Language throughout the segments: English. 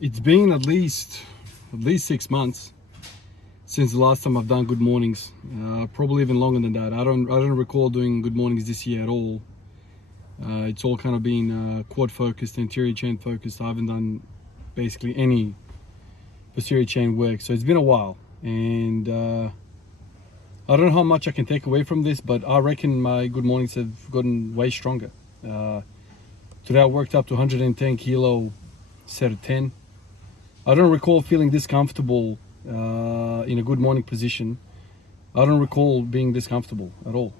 It's been at least 6 months since the last time I've done good mornings. Probably even longer than that. I don't recall doing good mornings this year at all. It's all kind of been quad focused, anterior chain focused. I haven't done basically any posterior chain work, so it's been a while. And I don't know how much I can take away from this, but I reckon my good mornings have gotten way stronger. Today I worked up to 110 kilo set of 10. I don't recall feeling this comfortable in a good morning position. I don't recall being this comfortable at all.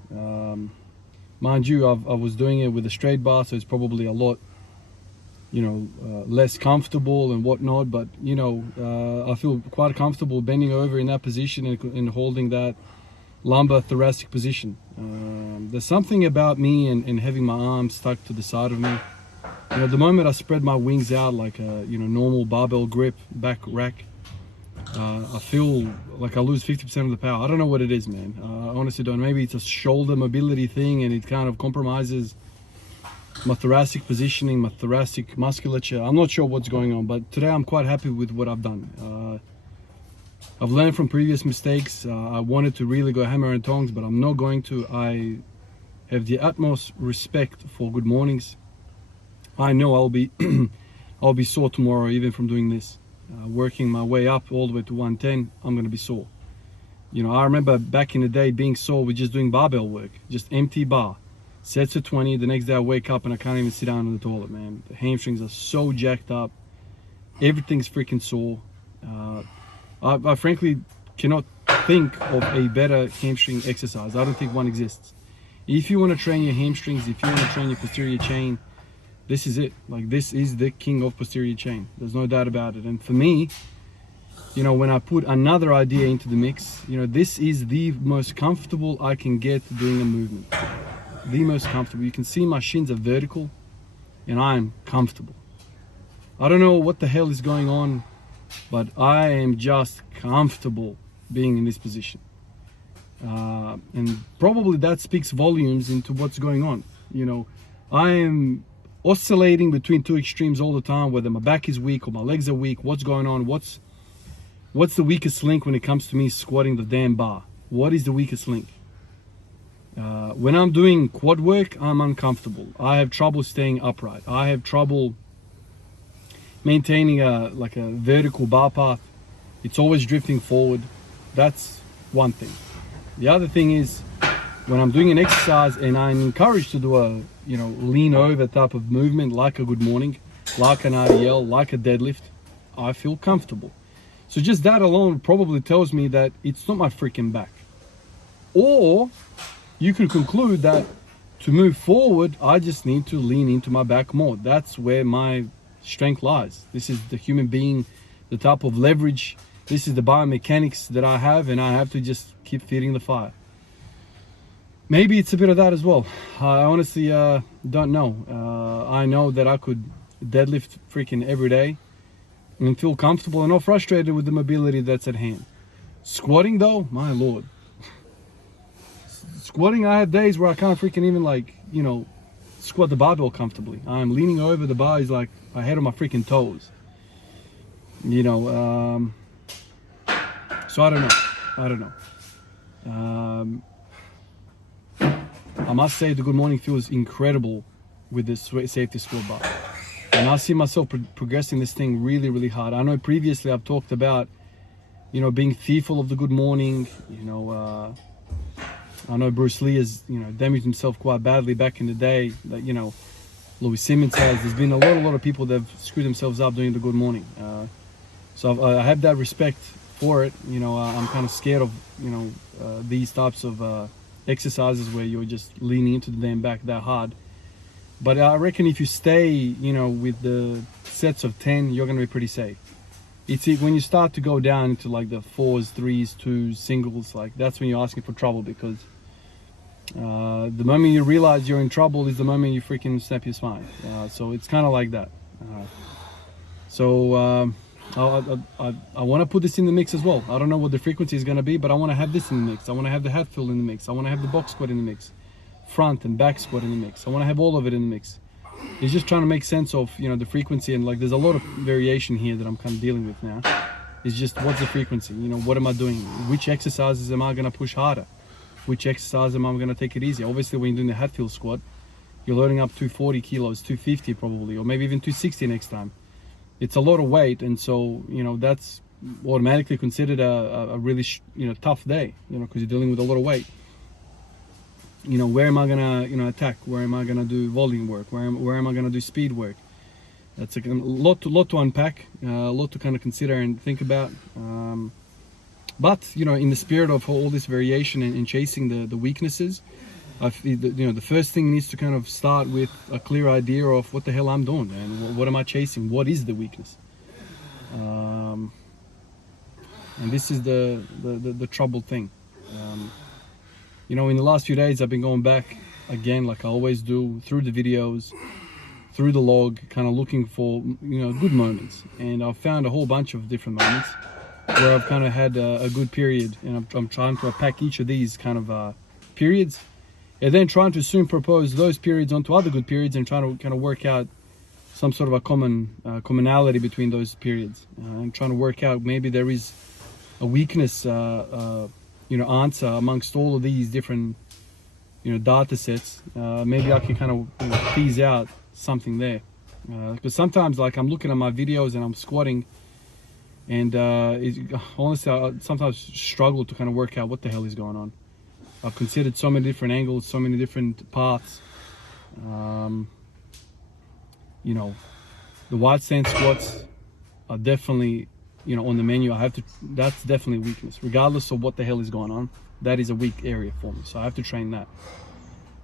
Mind you, I was doing it with a straight bar, so it's probably a lot, less comfortable and whatnot. But I feel quite comfortable bending over in that position and holding that lumbar thoracic position. There's something about me and having my arms stuck to the side of me. The moment I spread my wings out like a normal barbell grip back rack, I feel like I lose 50% of the power. I don't know what it is, man. I honestly don't. Maybe it's a shoulder mobility thing and it kind of compromises my thoracic positioning, my thoracic musculature. I'm not sure what's going on, but today I'm quite happy with what I've done. I've learned from previous mistakes. I wanted to really go hammer and tongs, but I'm not going to. I have the utmost respect for good mornings. I know I'll be I'll be sore tomorrow even from doing this. Working my way up all the way to 110, I'm gonna be sore. I remember back in the day being sore with just doing barbell work, just empty bar, sets of 20. The next day I wake up and I can't even sit down on the toilet, man. The hamstrings are so jacked up. Everything's freaking sore. I frankly cannot think of a better hamstring exercise. I don't think one exists. If you want to train your hamstrings, if you want to train your posterior chain, this is it. Like, this is the king of posterior chain. There's no doubt about it. And for me, when I put another idea into the mix, this is the most comfortable I can get doing a movement. The most comfortable. You can see my shins are vertical and I'm comfortable. I don't know what the hell is going on, but I am just comfortable being in this position. And probably that speaks volumes into what's going on. I am oscillating between two extremes all the time, whether my back is weak or my legs are weak. What's going on? What's the weakest link when it comes to me squatting the damn bar? What is the weakest link? When I'm doing quad work, I'm uncomfortable. I have trouble staying upright. I have trouble maintaining a vertical bar path. It's always drifting forward. That's one thing. The other thing is, when I'm doing an exercise and I'm encouraged to do a lean over type of movement, like a good morning, like an RDL, like a deadlift, I feel comfortable. So just that alone probably tells me that it's not my freaking back. Or you could conclude that to move forward, I just need to lean into my back more. That's where my strength lies. This is the human being, the type of leverage. This is the biomechanics that I have, and I have to just keep feeding the fire. Maybe it's a bit of that as well. I honestly don't know. I know that I could deadlift freaking every day and feel comfortable and not frustrated with the mobility that's at hand. Squatting though, my lord. Squatting, I have days where I can't freaking even squat the barbell comfortably. I'm leaning over, the bar is like ahead of my freaking toes. So I don't know. I must say the good morning feels incredible with this safety squat bar. And I see myself progressing this thing really, really hard. I know previously I've talked about, being fearful of the good morning. I know Bruce Lee has, damaged himself quite badly back in the day. That, Louis Simmons has. There's been a lot of people that have screwed themselves up doing the good morning. So I have that respect for it. I'm kind of scared of, these types of exercises where you're just leaning into the damn back that hard. But I reckon if you stay, with the sets of 10, you're going to be pretty safe. It's when you start to go down into like the 4s, 3s, 2s, singles, that's when you're asking for trouble, because the moment you realize you're in trouble is the moment you freaking snap your spine. So it's kind of like that. I want to put this in the mix as well. I don't know what the frequency is going to be, but I want to have this in the mix. I want to have the Hatfield in the mix. I want to have the box squat in the mix. Front and back squat in the mix. I want to have all of it in the mix. It's just trying to make sense of, you know, the frequency, and like there's a lot of variation here that I'm kind of dealing with now. It's just, what's the frequency? You know, what am I doing? Which exercises am I going to push harder? Which exercise am I going to take it easy? Obviously, when you're doing the Hatfield squat, you're loading up 240 kilos, 250 probably, or maybe even 260 next time. It's a lot of weight, and so, you know, that's automatically considered a really tough day, you know, because you're dealing with a lot of weight. You know, where am I gonna, you know, attack? Where am I gonna do volume work? Where am I gonna do speed work? That's a lot to unpack, a lot to kind of consider and think about. But you know, in the spirit of all this variation and chasing the weaknesses, you know, the first thing needs to kind of start with a clear idea of what the hell I'm doing and what am I chasing? What is the weakness? And this is the troubled thing. You know, in the last few days, I've been going back again, like I always do, through the videos, through the log, kind of looking for, you know, good moments. And I've found a whole bunch of different moments where I've kind of had a good period, and I'm trying to unpack each of these kind of periods, and then trying to superimpose those periods onto other good periods, and trying to kind of work out some sort of a commonality between those periods, and trying to work out maybe there is a weakness, you know, answer amongst all of these different, you know, data sets. Maybe I can kind of, you know, tease out something there, because sometimes, like, I'm looking at my videos and I'm squatting, and honestly, I sometimes struggle to kind of work out what the hell is going on. I've considered so many different angles, so many different paths. You know, the wide stance squats are definitely, you know, on the menu. That's definitely a weakness, regardless of what the hell is going on. That is a weak area for me, so I have to train that.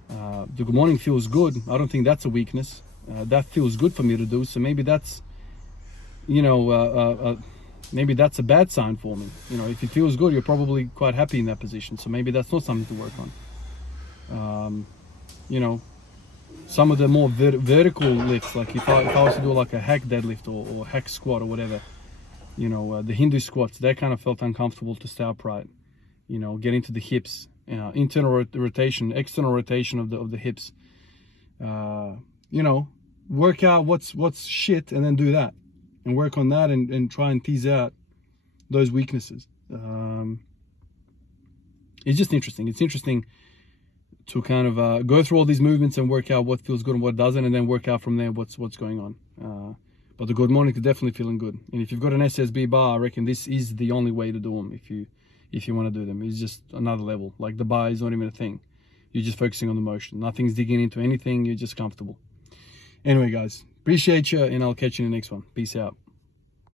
The good morning feels good. I don't think that's a weakness. That feels good for me to do, so maybe that's, you know, maybe that's a bad sign for me. You know, if it feels good, you're probably quite happy in that position, so maybe that's not something to work on. You know, some of the more vertical lifts, like if I was to do like a hack deadlift or hack squat or whatever, you know, the Hindu squats, they kind of felt uncomfortable to stay upright. You know, get into the hips, internal rotation, external rotation of the hips. You know, work out what's shit, and then do that, and work on that, and try and tease out those weaknesses. It's just interesting. It's interesting to kind of go through all these movements and work out what feels good and what doesn't, and then work out from there what's going on. But the good morning is definitely feeling good. And if you've got an SSB bar, I reckon this is the only way to do them. If you want to do them, it's just another level. Like, the bar is not even a thing. You're just focusing on the motion. Nothing's digging into anything. You're just comfortable. Anyway, guys, appreciate you, and I'll catch you in the next one. Peace out.